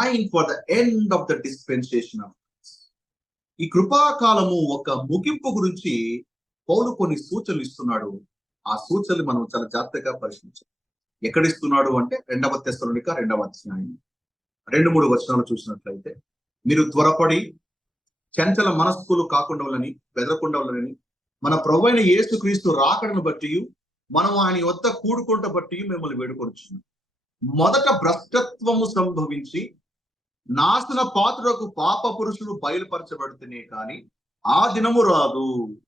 Sign for the end of the dispensation of ఈ కృపాకాలము ఒక ముగింపు గురించి పౌలు కొన్ని సూచనలు ఇస్తున్నాడు. ఆ సూచనలు మనం చాలా జాగ్రత్తగా పరిశీలించాలి. ఎక్కడ ఇస్తున్నాడు అంటే రెండవ తెస్తలునిక రెండవ అధ్యాయం రెండు మూడు వచనాలు చూసినట్లయితే మీరు త్వరపడి చంచల మనస్కులు కాకుండా వాళ్ళని బెదరకుండా మన ప్రభు అయిన యేసు క్రీస్తు రాకడను బట్టి మనం ఆయన వద్ద కూడుకుంట బట్టి మిమ్మల్ని వేడుకొచ్చున్నాం మొదట భ్రష్టత్వము సంభవించి నాశన పాత్రకు పాప పురుషుడు బయలుపరచబడుతున్నాయి కానీ ఆ దినము రాదు.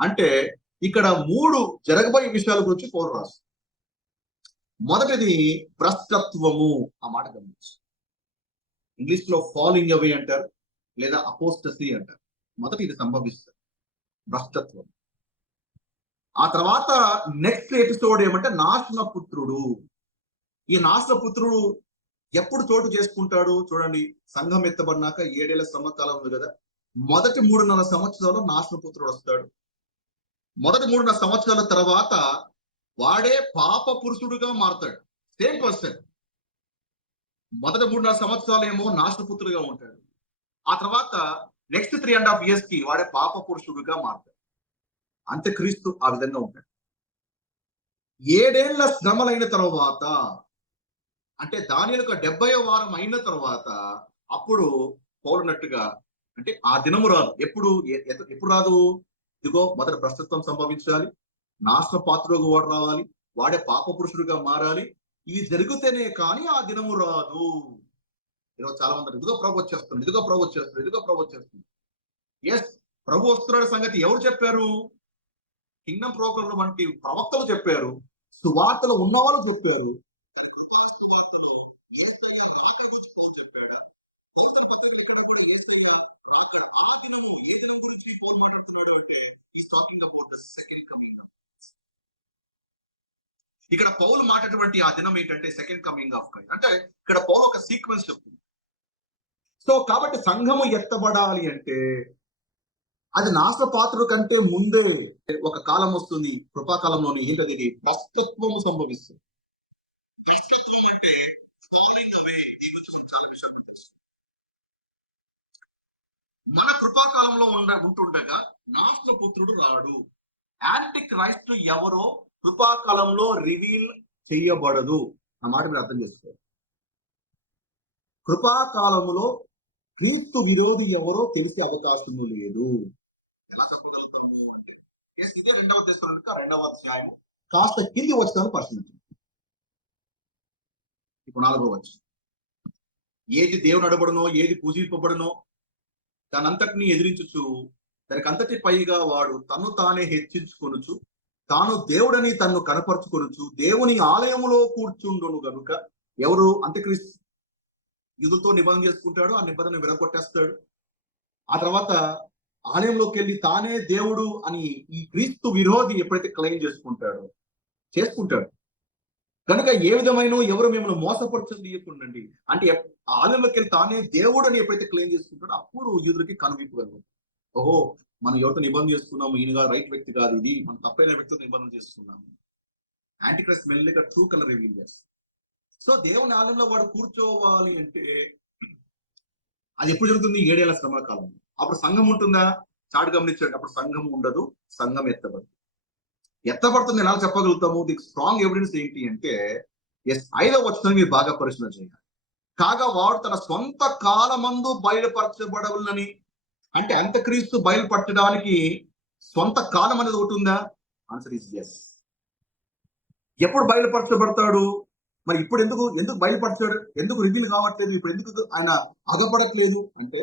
అంటే ఇక్కడ మూడు జరగబోయే విషయాల గురించి పౌరు రాసు మొదటిది భ్రష్టత్వము. ఆ మాట గమనించు. ఇంగ్లీష్లో ఫాలోయింగ్ అవే అంటారు లేదా అపోస్టసీ అంటారు. మొదటి ఇది సంభవిస్తుంది. భ్రష్టత్వం. ఆ తర్వాత నెక్స్ట్ ఎపిసోడ్ ఏమంటే నాశన పుత్రుడు ఈ నాశన పుత్రుడు ఎప్పుడు చోటు చేసుకుంటాడు? చూడండి సంఘం ఎత్తబడినాక ఏడేళ్ళ సంవత్సరాలు ఉంది కదా? మొదటి మూడున్నర సంవత్సరాలు నాశన పుత్రుడు వస్తాడు. మొదటి మూడున్నర సంవత్సరాల తర్వాత వాడే పాప పురుషుడుగా మారతాడు. Same person. మొదటి మూడున్నర సంవత్సరాలు ఏమో నాశనపుత్రుడుగా ఉంటాడు. ఆ తర్వాత నెక్స్ట్ త్రీ అండ్ హాఫ్ ఇయర్స్కి వాడే పాప పురుషుడుగా మారతాడు. అంత్యక్రీస్తు ఆ విధంగా ఉంటాడు. ఏడేళ్ళ శ్రమలైన తర్వాత అంటే దాని యొక్క డెబ్బై వారం అయిన తర్వాత అప్పుడు పౌరునట్టుగా అంటే ఆ దినము రాదు. ఎప్పుడు? ఎప్పుడు రాదు? ఇదిగో మొదట ప్రస్తుతం సంభవించాలి. నాశన పాత్రలోకి వాడు రావాలి. వాడే పాప పురుషుడుగా మారాలి. ఇవి జరిగితేనే కానీ ఆ దినము రాదు. ఈరోజు చాలా మంది ఇదిగో ప్రభు వచ్చేస్తుంది ఇదిగో ప్రభు వచ్చేస్తుంది ఇదిగో ప్రభు వచ్చేస్తుంది ఎస్ ప్రభు వస్తున్నాడు సంగతి ఎవరు చెప్పారు? కింగ్డమ్ ప్రోకర్లు వంటి ప్రవక్తలు చెప్పారు. సువార్తలు ఉన్నవాళ్ళు చెప్పారు. కృపా సువార్తలో ఏసయ్య రాకడ గురించి పౌలు చెప్పాడా? పౌలు పత్రికలు ఎక్కడ కూడా యేసయ్య రాకడ ఆ దినము ఏ దినం గురించి పౌలు మాట్లాడుతున్నాడు అంటే ఈ talking about the second coming ఇక్కడ పౌలు మాట్లాడేటువంటి ఆ దినం ఏంటంటే సెకండ్ కమింగ్ ఆఫ్ క్రైస్ట్ అంటే ఇక్కడ పౌలు ఒక సీక్వెన్స్ చెప్తుంది. సో కాబట్టి సంఘము ఎత్తబడాలి అంటే అది నాశపాత్రుడు కంటే ముందే ఒక కాలం వస్తుంది. కృపాకాలంలోని ఏంటది ప్రస్తత్వము సంభవిస్తుంది. ఎందుకంటే అంటే అవే away. గురించి చాలా విషయాలు మన కృపాకాలంలో ఉండ ఉంటుండగా నాశన పుత్రుడు రాడు. యాంటీ క్రైస్ట్ ఎవరో కృపాకాలంలో రివీల్ చెయ్యబడదు ఆ మాట మీరు అర్థం చేసుకోవాలి. కృపాకాలంలో క్రీస్తు విరోధి ఎవరో తెలిసే అవకాశము లేదు. ఎలా చెప్పగలుగుతాము అంటే? ఇదే రెండవ తెస్తున్న రెండవ అధ్యాయం కాస్త కింది వచ్చిన పరిశీలించండి. ఇప్పుడు నాలుగో వచ్చి ఏది దేవుని అడబడనో ఏది పూజింపబడునో దానంతటిని ఎదిరించుచు దానికి అంతటి పైగా వాడు తను తానే హెచ్చించుకొనుచు తాను దేవుడని తన్ను కనపరుచుకొనుచు దేవుని ఆలయములో కూర్చుండును గనుక ఎవరు అంత్యక్రీస్తు యుధులతో నిబంధన చేసుకుంటాడు ఆ నిబంధన విరగొట్టేస్తాడు ఆ తర్వాత ఆలయంలోకి వెళ్ళి తానే దేవుడు అని ఈ క్రీస్తు విరోధి ఎప్పుడైతే క్లెయిమ్ చేసుకుంటాడో చేసుకుంటాడు. కనుక ఏ విధమైన ఎవరు మిమ్మల్ని మోసపరచనీయకుండండి. అంటే ఆలయంలోకి వెళ్ళి తానే దేవుడు అని ఎప్పుడైతే క్లెయిమ్ చేసుకుంటాడో అప్పుడు యూదులకి కనువిప్పు ఓహో మనం ఎవరితో నిబంధన చేసుకున్నాము ఈయనగా రైట్ వ్యక్తి కాదు ఇది మనం తప్పైన వ్యక్తితో నిబంధన చేసుకున్నాము యాంటీక్రైస్ట్ మెల్లిగా ట్రూ కలర్ రివీల్ చేస్తుంది సో దేవుని ఆలయంలో వాడు కూర్చోవాలి అంటే అది ఎప్పుడు జరుగుతుంది? ఏడేళ్ళ శ్రమల కాలం. అప్పుడు సంఘం ఉంటుందా? చాటు గమనించండి. అప్పుడు సంఘం ఉండదు సంఘం ఎత్తబడదు ఎత్తబడుతుంది ఎలా చెప్పగలుగుతాము? దీనికి స్ట్రాంగ్ ఎవిడెన్స్ ఏంటి అంటే ఎస్ ఐదవ వచ్చిన మీరు బాగా పరిశీలన చేయాలి. కాగా వాడు తన సొంత కాలమందు బయలుపరచబడవులని అంటే అంత్యక్రీస్తు బయలుపరచడానికి సొంత కాలం అనేది ఒకటి ఉందా? ఆన్సర్ ఇస్ ఎస్ ఎప్పుడు బయలుపరచబడతాడు? మరి ఇప్పుడు ఎందుకు ఎందుకు బయలుపరచాడు ఎందుకు రివీల్ కావట్లేదు? ఇప్పుడు ఎందుకు ఆయన అగపడట్లేదు? అంటే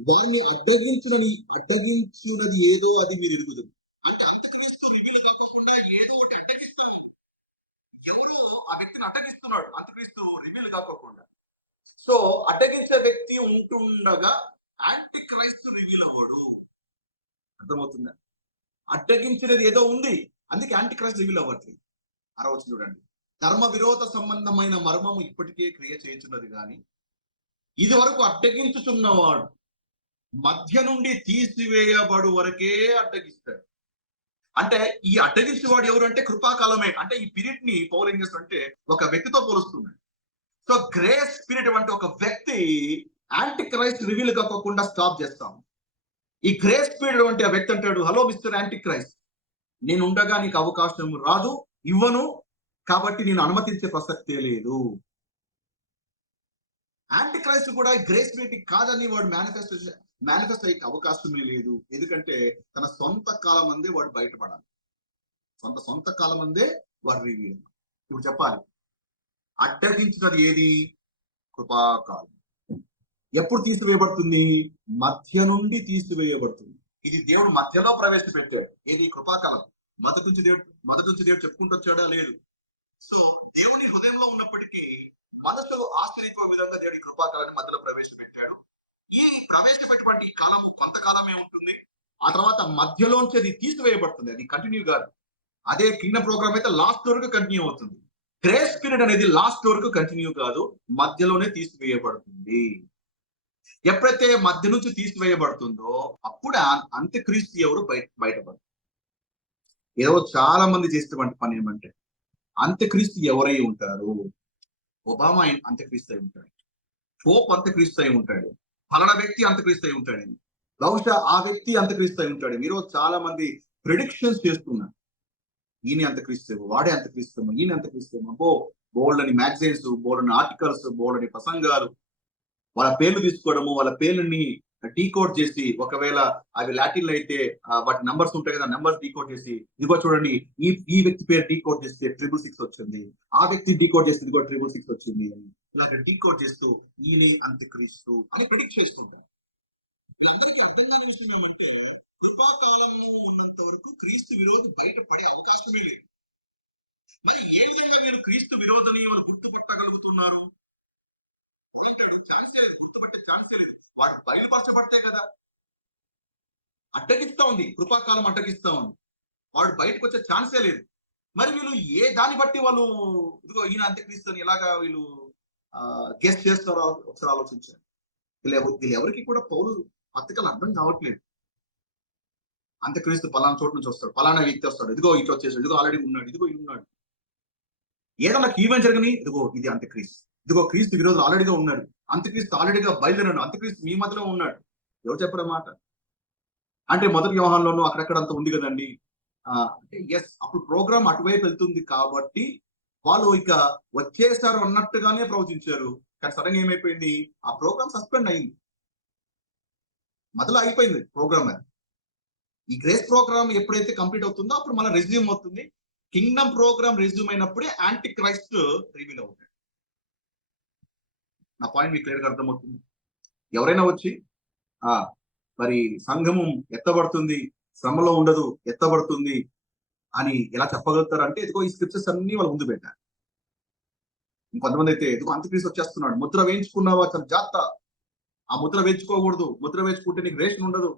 దాన్ని అడ్డగించునని అడ్డగించున్నది ఏదో అది మీరు ఇరుగుదు అంటే అంత రివీల్ కాకుండా ఏదో ఒకటి అడ్డగిస్తాను ఎవరు ఆ వ్యక్తిని అడ్డగిస్తున్నాడు అంతక్రీస్తు రివీల్ కాకుండా సో అడ్డగించే వ్యక్తి ఉండగా యాంటీ క్రైస్తు రివీల్ అవ్వడు. అర్థమవుతుందా? అడ్డగించినది ఏదో ఉంది. అందుకే యాంటీ క్రైస్ట్ రివీల్ అవ్వట్లేదు అరవచ్చు చూడండి. ధర్మ విరోధ సంబంధమైన మర్మము ఇప్పటికే క్రియ చేయుచున్నది కానీ ఇది వరకు అడ్డగించుతున్నవాడు మధ్య నుండి తీసివేయబడు వరకే అడ్డగిస్తాడు. అంటే ఈ అడ్డగించేవాడు ఎవరు అంటే కృపాకాలమే. అంటే ఈ పీరియడ్ని పౌలు ఏం ఒక వ్యక్తితో పోలుస్తున్నాడు. సో గ్రేస్ పీరియడ్ వంటి ఒక వ్యక్తి యాంటీ క్రైస్ట్ రివీల్ కాకుండా స్టాప్ చేస్తాం. ఈ క్రేస్ పీరియడ్ వంటి ఆ వ్యక్తి అంటాడు హలో మిస్టర్ యాంటీ క్రైస్ట్ నేను ఉండగా నీకు అవకాశం రాదు ఇవ్వను కాబట్టి నేను అనుమతించే ప్రసక్తే లేదు. యాంటీ క్రైస్ట్ కూడా గ్రేస్ పీరియడ్ కాదని వాడు మేనిఫెస్టేషన్ మేనిఫెస్ట్ అయ్యే అవకాశమే లేదు. ఎందుకంటే తన సొంత కాలం అందే వాడు బయటపడాలి. సొంత సొంత కాలం అందే వాడు రివీల్ ఇప్పుడు చెప్పాలి అడ్డగించినది ఏది? కృపాకాలం. ఎప్పుడు తీసివేయబడుతుంది? మధ్య నుండి తీసివేయబడుతుంది. ఇది దేవుడు మధ్యలో ప్రవేశపెట్టాడు. ఏది? కృపాకాలం. మొదటి నుంచి దేవుడు మొదటి నుంచి దేవుడు చెప్పుకుంటూ వచ్చాడా? లేదు. సో దేవుని హృదయంలో ఉన్నప్పటికీ మనసు ఆశ్చర్యపో విధంగా దేవుడి కృపాకాలాన్ని మధ్యలో ప్రవేశపెట్టాడు. ఈ ప్రవేశపెట్టబడి ఈ కాలము కొంతకాలమే ఉంటుంది. ఆ తర్వాత మధ్యలోంచి అది తీసివేయబడుతుంది. అది కంటిన్యూ కాదు. అదే కింగ్డమ్ ప్రోగ్రామ్ అయితే లాస్ట్ వరకు కంటిన్యూ అవుతుంది. గ్రేస్ పీరియడ్ అనేది లాస్ట్ వరకు కంటిన్యూ కాదు. మధ్యలోనే తీసివేయబడుతుంది. ఎప్పుడైతే మధ్య నుంచి తీసివేయబడుతుందో అప్పుడు అంత్యక్రీస్తు ఎవరు బయట బయటపడతారు ఏదో చాలా మంది చేసేటువంటి పని ఏమంటే అంత్యక్రీస్తు ఎవరై ఉంటారు? ఒబామా అంత్యక్రీస్తు అయి ఉంటాడు. పోప్ అంత్యక్రీస్తు అయి ఉంటాడు. ఫలానా వ్యక్తి అంత్యక్రీస్తు అయి ఉంటాడు. బహుశా ఆ వ్యక్తి అంత్యక్రీస్తు అయి ఉంటాడు. మీరు చాలా మంది ప్రిడిక్షన్స్ చేస్తున్నారు. ఈయన అంతక్రీస్తేమో వాడే అంతక్రీస్తేమో ఈయన అంతక్రీస్తేమో అబ్బో బోల్డ్ అని మ్యాగజైన్స్ బోల్డ్ అని ఆర్టికల్స్ బోల్డ్ అని ప్రసంగాలు వాళ్ళ పేర్లు తీసుకోవడము వాళ్ళ పేర్లని డీకోడ్ చేసి ఒకవేళ అవి లాటిన్లు అయితే వాటి నంబర్స్ ఉంటాయి కదా నంబర్స్ డీకోడ్ చేసి ఇదిగో చూడండి ఈ ఈ వ్యక్తి పేరు డీకోడ్ చేస్తే ట్రిపుల్ సిక్స్ వచ్చింది ఆ వ్యక్తి డీకోడ్ చేస్తే ఇదిగో ట్రిపుల్ సిక్స్ వచ్చింది ఇలా ఇలాగ డీకోడ్ చేస్తే ఈయనే అంత్యక్రీస్తు అని ప్రిడిక్ట్ చేస్తుంటారు. అందరికీ అర్థం కాని విషయం ఏమంటే కృపాకాలంలో ఉన్నంత వరకు క్రీస్తు విరోధి బయటపడే అవకాశమే లేదు. మరి ఏ విధంగా మీరు క్రీస్తు విరోధని వాళ్ళు గుర్తుపట్టగలుగుతున్నారు? ఛాన్సే లేదు గుర్తుపట్టే ఛాన్సే లేదు వాడు బయలుపరచబడితే కదా అడ్డగిస్తా ఉంది కృపాకాలం అడ్డగిస్తా ఉంది వాడు బయటకు వచ్చే ఛాన్సే లేదు. మరి వీళ్ళు ఏ దాన్ని బట్టి వాళ్ళు ఇదిగో ఈయన అంత్యక్రీస్తుని ఎలాగా వీళ్ళు గెస్ట్ చేస్తారో ఒకసారి ఆలోచించారు వీళ్ళు వీళ్ళు ఎవరికి కూడా పౌరు పత్రికలు అర్థం కావట్లేదు. అంత్యక్రీస్తు పలానా చోటు నుంచి వస్తాడు పలానా వ్యక్తి వస్తాడు. ఇదిగో ఇట్లా వచ్చేసాడు ఇదిగో ఆల్రెడీ ఉన్నాడు ఇదిగో ఇది ఉన్నాడు. ఏదైనా ఈవెంట్ జరగని ఇదిగో ఇది అంత్యక్రీస్తు ఇదిగో క్రీస్తు ఈ రోజు ఆల్రెడీగా ఉన్నాడు. అంత్యక్రీస్తు ఆల్రెడీగా బయలుదేరాడు. అంత్యక్రీస్తు మీ మధ్యలో ఉన్నాడు. ఎవరు చెప్పరా మాట? అంటే మొదటి వ్యవహారంలోనూ అక్కడక్కడ అంత ఉంది కదండి. అంటే ఎస్ అప్పుడు ప్రోగ్రామ్ అటువైపు వెళ్తుంది కాబట్టి వాళ్ళు ఇక వచ్చేసారు అన్నట్టుగానే ప్రవచించారు. కానీ సడన్ ఏమైపోయింది? ఆ ప్రోగ్రామ్ సస్పెండ్ అయింది. మొదలు అయిపోయింది ప్రోగ్రామ్ అది. ఈ గ్రేస్ ప్రోగ్రామ్ ఎప్పుడైతే కంప్లీట్ అవుతుందో అప్పుడు మళ్ళీ రెజ్యూమ్ అవుతుంది. కింగ్డమ్ ప్రోగ్రామ్ రెజ్యూమ్ అయినప్పుడే యాంటీ క్రైస్ట్ రివీల్ అవుతాడు. నా పాయింట్ మీకు క్లియర్గా అర్థమవుతుంది. ఎవరైనా వచ్చి ఆ మరి సంఘము ఎత్తబడుతుంది శ్రమలో ఉండదు ఎత్తబడుతుంది అని ఎలా చెప్పగలుగుతారంటే ఇదిగో ఈ స్క్రిప్చర్స్ అన్ని వాళ్ళ ముందు పెట్టారు. ఇంకొంతమంది అయితే ఎదుగు అంత్యక్రీస్తు వచ్చేస్తున్నాడు ముద్ర వేయించుకున్నావా చాలా జాగ్రత్త ఆ ముద్ర వేయించుకోకూడదు ముద్ర వేయించుకుంటే నీకు రేషన్ ఉండదు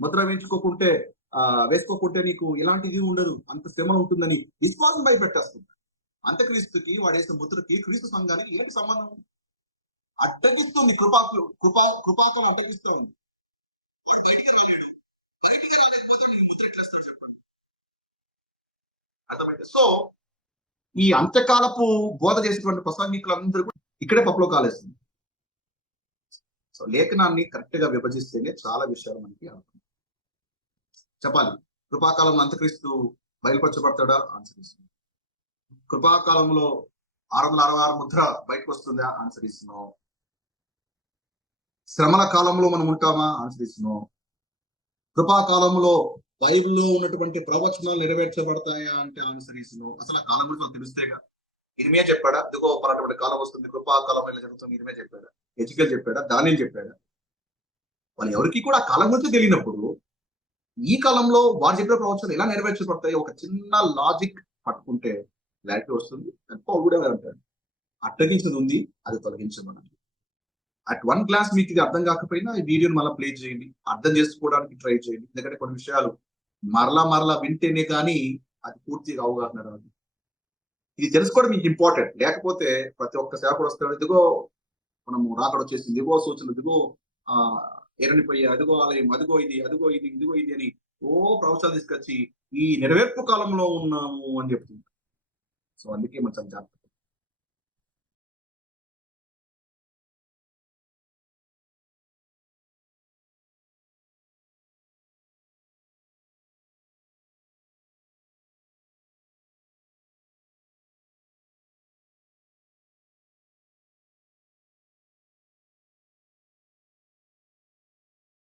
ముద్ర వేయించుకోకుంటే ఆ వేసుకోకుంటే నీకు ఎలాంటిది ఉండదు అంత శ్రమ ఉంటుందని విశ్వాసం భయపెట్టేస్తుంది అంత్యక్రీస్తుకి వాడు వేసిన ముద్రకి క్రీస్తు సంఘానికి ఏంటి సంబంధం అడ్డగిస్తుంది కృపా కృపా కృపాకం అడ్డగిస్తూ ఉంది వాడు బయటికి రాలేడు బయటికి రాలేకపోతే నీకు ముద్ర ఎట్లేస్తాడు చెప్పండి. అర్థమైతే సో ఈ అంత్యకాలపు బోధ చేసినటువంటి ప్రసంగికులందరూ కూడా ఇక్కడే పప్పులో కాలేస్తుంది. సో లేఖనాన్ని కరెక్ట్గా విభజిస్తేనే చాలా విషయాలు మనకి అర్థం. చెప్పాలి. కృపాకాలం అంత్యక్రీస్తు బయలుపరచబడతాడా? అనుసరిస్తుంది కృపాకాలంలో ఆరు వందల అరవై ఆరు ముద్ర బయటకు వస్తుందా? ఆన్సర్ ఇస్తున్నాం శ్రమల కాలంలో మనం ఉంటామా? అనుసరిస్తున్నాం కృపాకాలంలో బైబిల్లో ఉన్నటువంటి ప్రవచనాలు నెరవేర్చబడతాయా అంటే అనుసరిస్తున్నాం అసలు ఆ కాలం గురించి మనకు తెలుస్తేగా. ఇనిమే చెప్పాడా? ఇదిగో పలాంటి కాలం వస్తుంది కృపాకాలం ఇలా జరుగుతుంది ఇనిమే చెప్పాడా? ఎజికల్ చెప్పాడా? దానిని చెప్పాడా? వాళ్ళు ఎవరికి కూడా ఆ కాలం గురించి తెలియనప్పుడు ఈ కాలంలో వారు చెప్పిన ప్రవచనాలు ఎలా నెరవేర్చబడతాయి ఒక చిన్న లాజిక్ పట్టుకుంటే క్లారిటీ వస్తుంది. అని కూడా అంటాడు అట్టగించేది ఉంది అది తొలగించమని అట్ వన్ క్లాస్ మీకు ఇది అర్థం కాకపోయినా ఈ వీడియోని మళ్ళీ ప్లే చేయండి. అర్థం చేసుకోవడానికి ట్రై చేయండి. ఎందుకంటే కొన్ని విషయాలు మరలా మరలా వింటేనే కానీ అది పూర్తిగా అవగాహన రాదు. ఇది తెలుసుకోవడం మీకు ఇంపార్టెంట్ లేకపోతే ప్రతి ఒక్క సేవకుడు వస్తాడు ఇదిగో మనము రాకడ వచ్చేసింది. ఇదిగో సూచనలు. ఇదిగో ఆ ఎరనిపోయి అదిగో ఆలయం. అదిగో ఇది అదిగో ఇది ఇదిగో ఇది అని ఓ ప్రవచనాలు తీసుకొచ్చి ఈ నెరవేర్పు కాలంలో ఉన్నాము అని చెప్తుంది. సో అందుకే మనం చాలా జాగ్రత్త